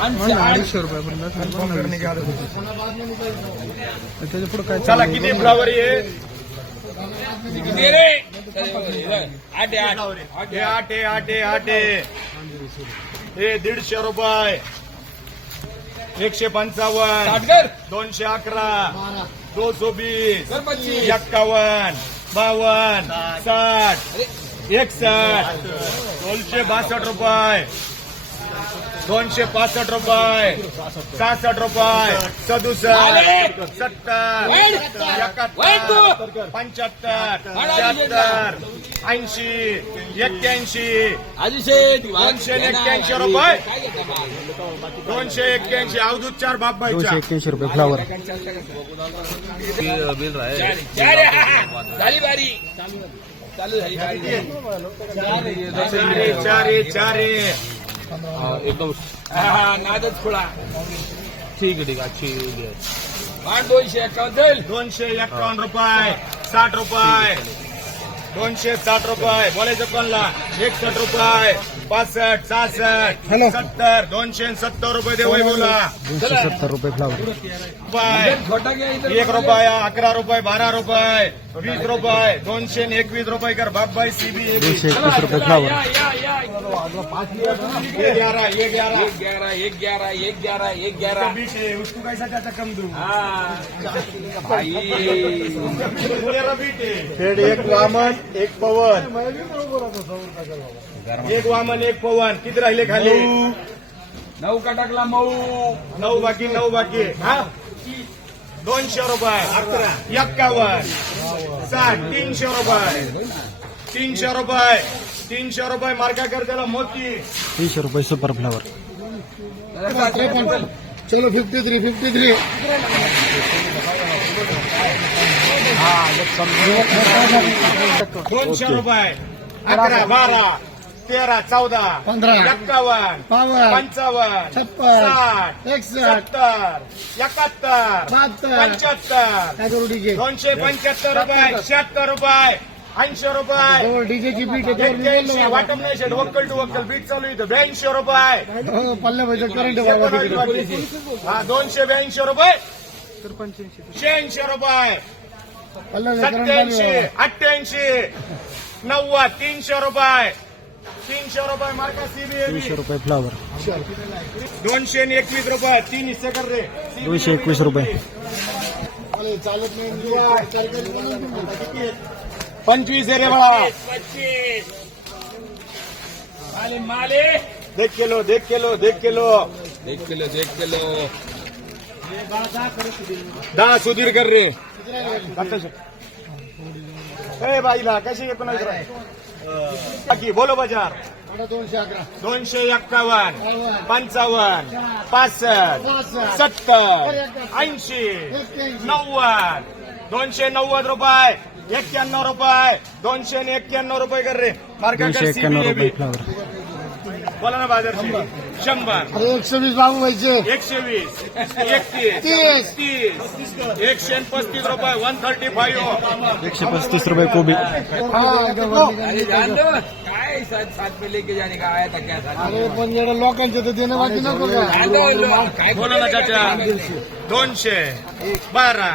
अडीचशे रुपयापर्यंत त्याच्या पुढे काय चला किती फ्लावर आहे? हे दीडशे रुपये. एकशे पंचावन्न. दोनशे अकरा. दोनशे वीस कर पच्चीस एक्कावन्न. बावन्न. साठ. एकसष्ट. दोनशे बासष्ट रुपये. दोनशे पासष्ट रुपये सहासष्ट रुपये सदुसष्ट सत्तर एकाहत्तर पंच्याहत्तर शहात्तर ऐंशी एक्क्याऐंशी दोनशे एक्क्याऐंशी रुपये. दोनशे एक्क्याऐंशी अवधूत चार दोनशे एक्क्याऐंशी रुपये फ्लावर चार आहे. झाली बारी. चालू झाली चारे चारे चारे एकदम हा नादच खुळा ठीक आहे ठीक आहे अच्छी आठ दोनशे एकावन्न दोनशे एक्कावन्न रुपये साठ रुपये दोनशे साठ रुपये बोलायचं कोणला एकसष्ट रुपये पासष्ट सहासष्ट. सत्तर दोनशे सत्तर रुपये दे वय बोला. दोनशे सत्तर रुपये फ्लावर एक रुपया अकरा रुपये बारा रुपये वीस रुपये दोनशे एकवीस रुपये कर. बाबाई सीबी दोनशे एकवीस रुपये फ्लावर बीस है उसको कैसा चाहता कम दूं भाई वामन एक पवन. एक वामन एक पवन. किती राहिले खाली? नऊ. का टाकला मऊ? नऊ बाकी नऊ बाकी. हा? दोनशे रुपये. अकरा. एक्कावन्न. साठ. तीनशे रुपये. तीनशे रुपये. तीनशे रुपये मार्का कर त्याला मोती. तीनशे रुपये सुपर फ्लावर चलो फिफ्टी थ्री फिफ्टी थ्री दोनशे रुपये. अकरा बारा तेरा चौदा पंधरा. एक्कावन्न बावन्न. पंचावन्न छप्पन. साठ एकसष्ट. सत्तर एकाहत्तर बहात्तर. पंच्याहत्तर काय करू डीजे दोनशे पंच्याहत्तर रुपये शहात्तर रुपये ऐंशी रुपये जवळ डीजेची बीट आहे त्यावर मी एक्क्याऐंशी बोललो वाटप नाही वक्कल टू वक्कल बीट चालू इथं ब्याऐंशी रुपये. हो पल्ल्या पाहिजे करंट बाबा तिकडे हा दोनशे ब्याऐंशी रुपये तर पंच्याऐंशी शहाऐंशी रुपये पल्ल्या सत्याऐंशी करंट अठ्ठ्याऐंशी नव्वद तीनशे रुपये. तीनशे रुपये मार्का तीनशे सीबीएबी रुपये फ्लावर दोनशे एकवीस रुपये तीन हिस्से कर रे दोनशे एकवीस रुपये. चालत नाही पंचवीस आहे रे बाळा. पच्चीस माले माले. देख किलो देख किलो देख किलो. एक किलो एक किलो. दहा सुधीर कर रे. ए बाईला कशी एकोणावीस बाकी बोलो बाजार. दोनशे एक्कावन्न पंचावन्न पासष्ट सत्तर ऐंशी नव्वद दोनशे नव्वद रुपये एक्क्याण्णव रुपये दोनशे एक्क्याण्णव रुपये कर रे. मार्का बोला ना बाजार शंभर. अरे एकशे वीस बाबू व्हायचे. एकशे वीस एकतीस तीस. तीस. एकशे आणि पस्तीस रुपये वन थर्टी फाईव्ह एकशे पस्तीस रुपये कोबी. अरे जान दो काय साथ साथ में लेके जाने का आया था क्या था अरे पण लोकांचे तर देणं बाकी नको का? जान दो इन लोगों- काय बोला ना चाचा. दोनशे बारा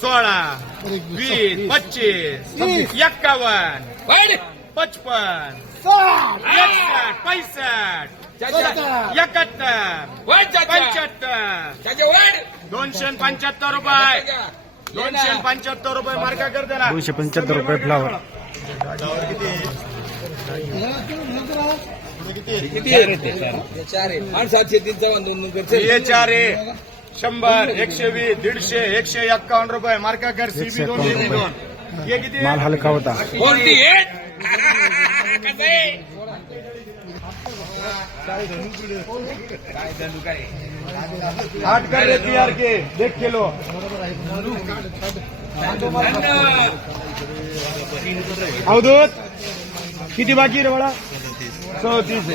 सोळा वीस पच्चीस एक्कावन्न वाढ. पचपन. पैसष्ट चाचा एकाहत्तर पंच्याहत्तर. दोनशे पंच्याहत्तर रुपये. दोनशे. पंच्याहत्तर रुपये मार्का कर देना दोनशे पंच्याहत्तर रुपये फ्लावर किती आहे ते चार आहे आणि सातशे तीन चव्हाण दोन हे चार आहे शंभर एकशे वीस दीडशे एकशे एक्कावन्न रुपये. मार्का कर सीबी दोन एकशे एबी दोन. हे किती? माल? हलका होता. कोणती? आहे आठ कर रे आर के देख किलो अवधूत किती बाकी रे बाळा? चौतीस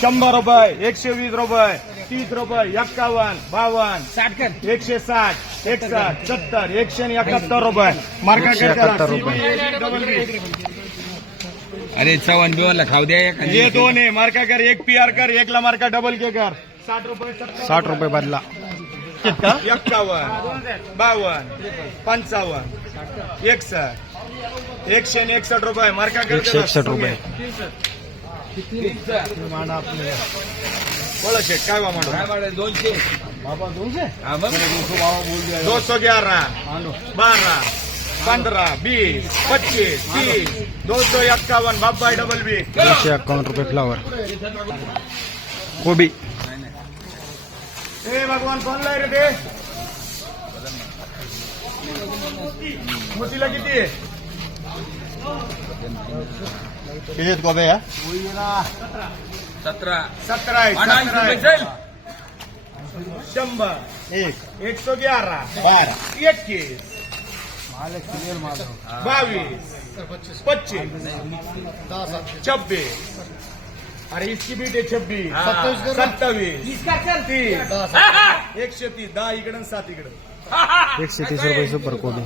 शंभर रुपये एकशे वीस रुपये तीस रुपये एक्कावन्न बावन्न साठ एकशे साठ एकसष्ट सत्तर एकशे आणि एकाहत्तर रुपये. मार्का डबल. अरे चव्हाण बिव्हानला खाऊ द्या एखादी. ये दोन आहे मार्का कर एक पी आर कर एकला मार्का डबल के कर. साठ रुपये साठ रुपये बदला. एक्कावन्न बावन्न पंचावन्न एकसष्ट एकशे आणि एकसष्ट रुपये. मार्का करते एकशे एकसष्ट रुपये. बोला शेठ काय बा? दोनशे? बाबा दोनशे? हा मग? दो सौ ग्यारह बारह पंद्रह बीस पच्चीस तीस दो सौ इक्यावन बाबा डबल बी दोनशे एक्कावन्न रुपये फ्लावर कोबी. ए भगवान कोण लाय रे ते? मोतीला किती आहे? किती गोबे या सतरा. सतरा आहे आहे. शंभर. एक. एक सौ ग्यारह बारा. इक्कीस बावीस पच्चीस छब्बीस. अरे इसकी बीट आहे छब्बीस. सत्तावीस तीस. एकशे तीस दहा इकडं आणि सात इकडं. एकशे तीस रुपये सुपर कोबी